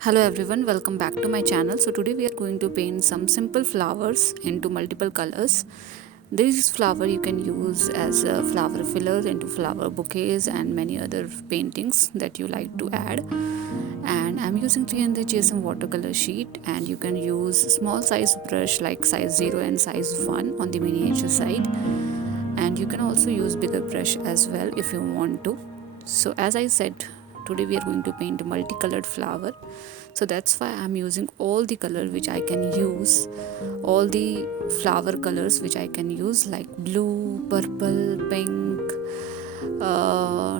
Hello everyone, welcome back to my channel. So today we are going to paint some simple flowers into multiple colors. This flower you can use as a flower filler into flower bouquets and many other paintings that you like to add. And I'm using 300 GSM watercolor sheet, and you can use small size brush like size 0 and size 1 on the miniature side, and you can also use bigger brush as well if you want to. So as I said, today we are going to paint a multicolored flower, so that's why I'm using all the color which I can use, all the flower colors which I can use, like blue, purple, pink,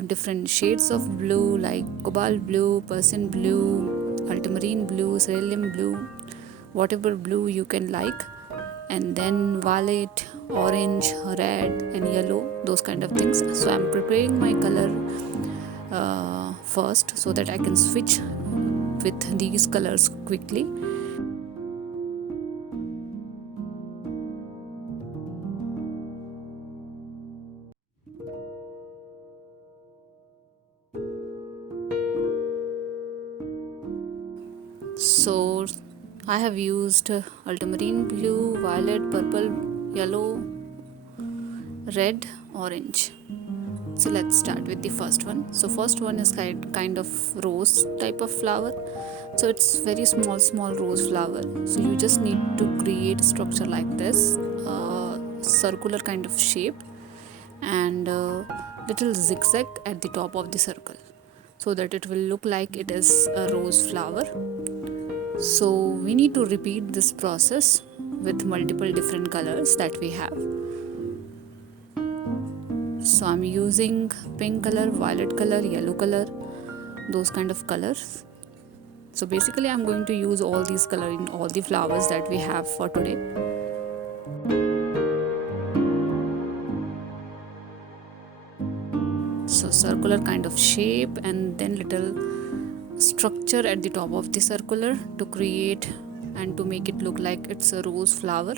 different shades of blue like cobalt blue, persian blue, ultramarine blue, cerulean blue, whatever blue you can like, and then violet, orange, red and yellow, those kind of things. So I'm preparing my color first so that I can switch with these colors quickly. So I have used ultramarine blue, violet, purple, yellow, red, orange. So let's start with the first one. So first one is kind of rose type of flower. So it's very small rose flower. So you just need to create a structure like this, circular kind of shape, and little zigzag at the top of the circle, so that it will look like it is a rose flower. So we need to repeat this process with multiple different colors that we have. So I'm using pink color, violet color, yellow color, those kind of colors. So basically I'm going to use all these color in all the flowers that we have for today. So circular kind of shape, and then little structure at the top of the circular to create and to make it look like it's a rose flower.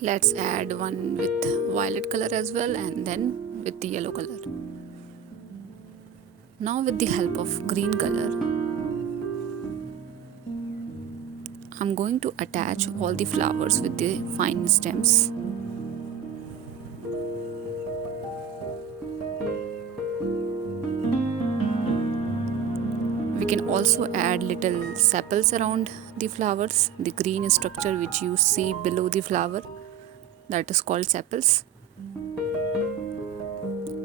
Let's add one with violet color as well, and then with the yellow color. Now with the help of green color, I'm going to attach all the flowers with the fine stems. We can also add little sepals around the flowers, the green structure which you see below the flower, that is called sepals.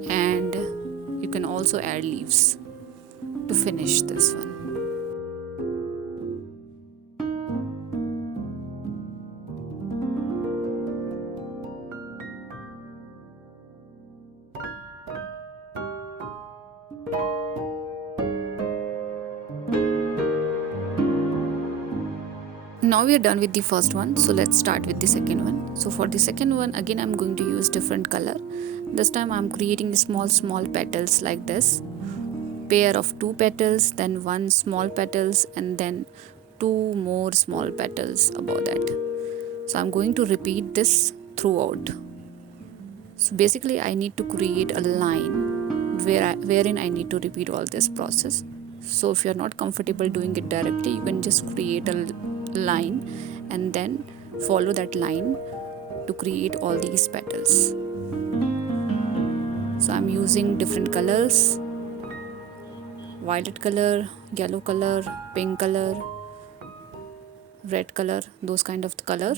And you can also add leaves to finish this one. Now we are done with the first one, so let's start with the second one. So for the second one, again I'm going to use different color. This time I'm creating small petals like this, pair of 2 petals, then 1 small petals, and then 2 more small petals above that. So I'm going to repeat this throughout. So basically I need to create a line wherein I need to repeat all this process. So if you're not comfortable doing it directly, you can just create a line and then follow that line to create all these petals. So I'm using different colors: violet color, yellow color, pink color, red color, those kind of color.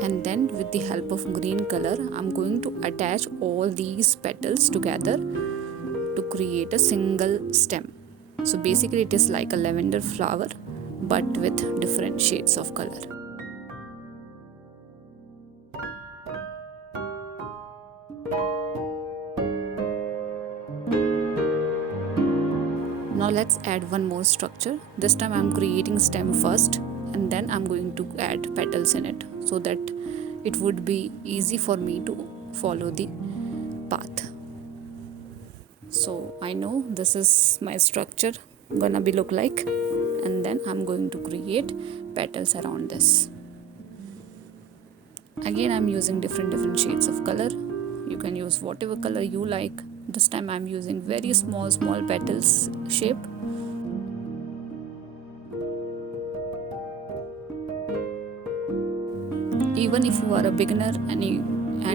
And then with the help of green color, I'm going to attach all these petals together to create a single stem. So basically it is like a lavender flower but with different shades of color. Now let's add one more structure. This time I'm creating stem first, and then I'm going to add petals in it, so that it would be easy for me to follow the path. So I know this is my structure gonna be look like, and then I'm going to create petals around this. Again I'm using different shades of color. You can use whatever color you like. This time I'm using very small petals shape. Even if you are a beginner and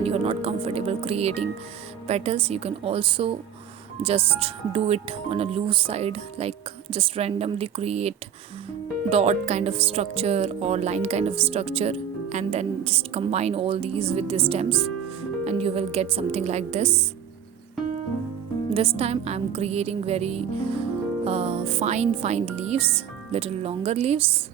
you are not comfortable creating petals, you can also just do it on a loose side, like just randomly create dot kind of structure or line kind of structure, and then just combine all these with the stems and you will get something like this. This time I'm creating very fine leaves, little longer leaves,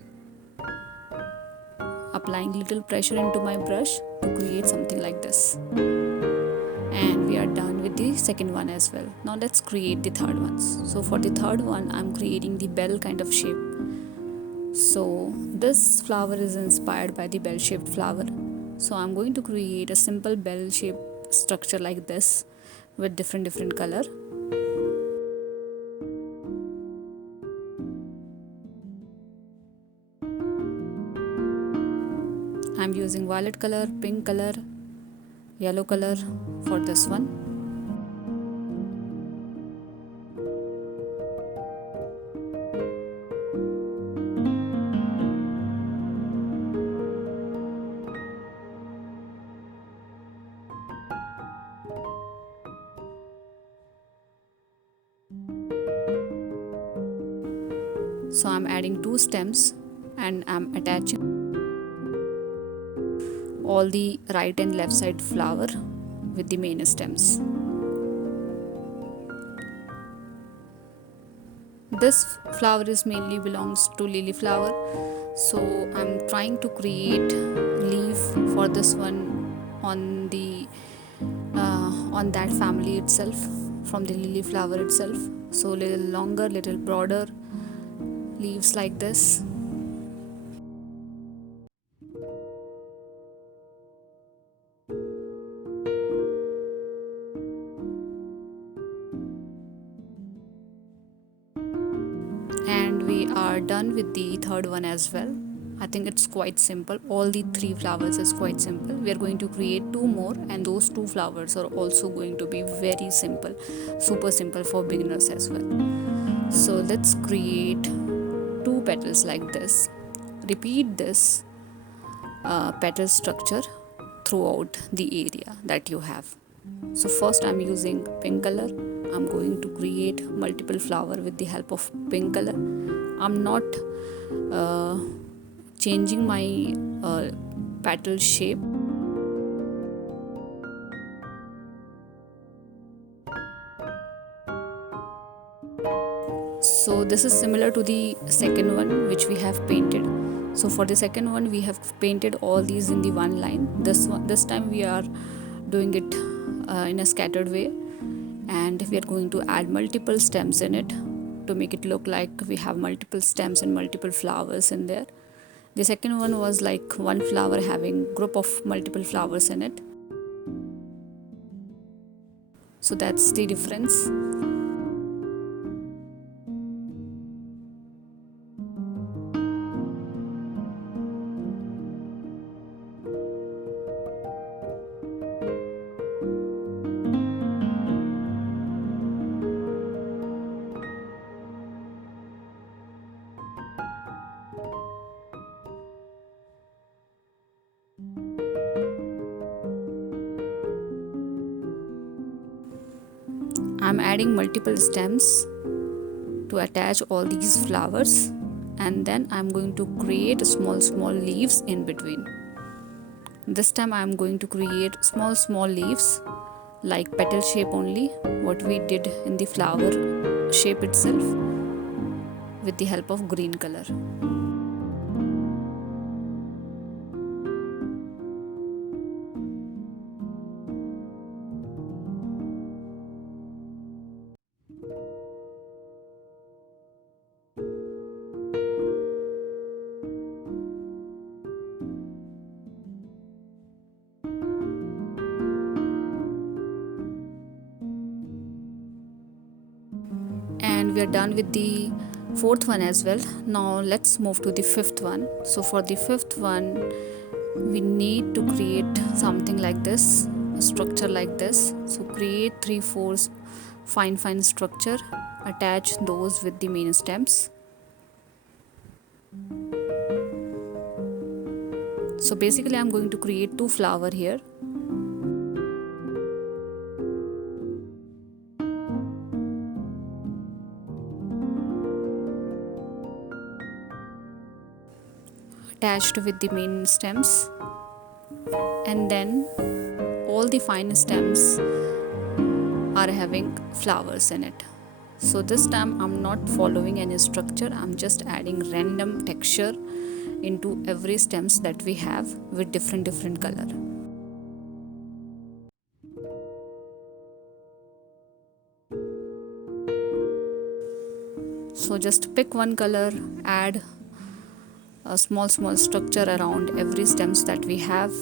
applying little pressure into my brush to create something like this. And we are done with the second one as well. Now let's create the third one. So for the third one, I'm creating the bell kind of shape. So this flower is inspired by the bell shaped flower. So I'm going to create a simple bell shaped structure like this with different color. I'm using violet color, pink color, yellow color for this one. So I'm adding 2 stems and I'm attaching all the right and left side flower with the main stems. This flower is mainly belongs to lily flower, so I'm trying to create leaf for this one on the on that family itself, from the lily flower itself. So little longer, little broader leaves like this. And we are done with the third one as well. I think it's quite simple. All the 3 flowers is quite simple. We are going to create 2 more, and those 2 flowers are also going to be very simple, super simple for beginners as well. So let's create 2 petals like this. Repeat this petal structure throughout the area that you have. So first I'm using pink color. I'm going to create multiple flower with the help of pink color. I'm not changing my petal shape. So this is similar to the second one which we have painted. So for the second one we have painted all these in the one line. This time we are doing it in a scattered way, and we are going to add multiple stems in it to make it look like we have multiple stems and multiple flowers in there. The second one was like one flower having group of multiple flowers in it. So that's the difference. I'm adding multiple stems to attach all these flowers, and then I'm going to create small leaves in between. This time I'm going to create small leaves like petal shape only, what we did in the flower shape itself, with the help of green color. And we are done with the fourth one as well. Now let's move to the fifth one. So for the fifth one we need to create something like this. structure like this. So create 3-4 fine structure, attach those with the main stems. So basically I'm going to create 2 flowers here. Attached with the main stems, and then all the fine stems are having flowers in it. So this time I'm not following any structure, I'm just adding random texture into every stems that we have with different color. So just pick one color, add a small structure around every stems that we have,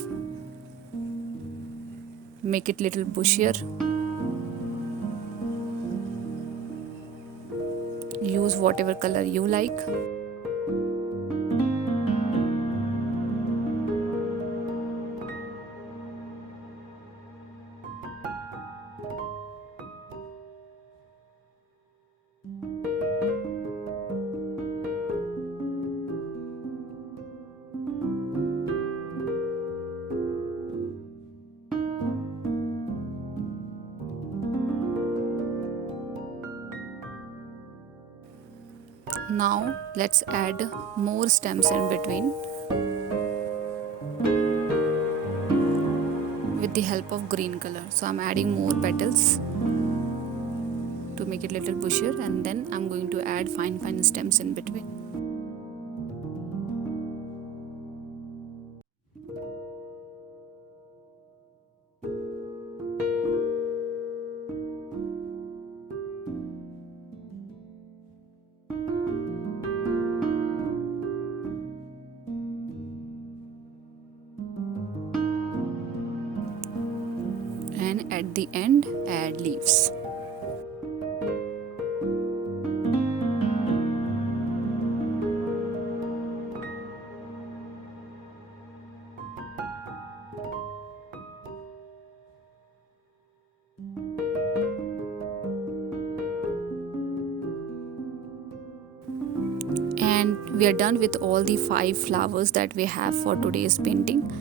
make it little bushier. Use whatever color you like. Now let's add more stems in between with the help of green color. So I'm adding more petals to make it little bushier, and then I'm going to add fine stems in between. And at the end, add leaves. And we are done with all the 5 flowers that we have for today's painting.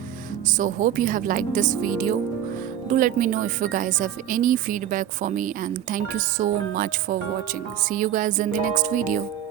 So hope you have liked this video. Do let me know if you guys have any feedback for me, and thank you so much for watching. See you guys in the next video.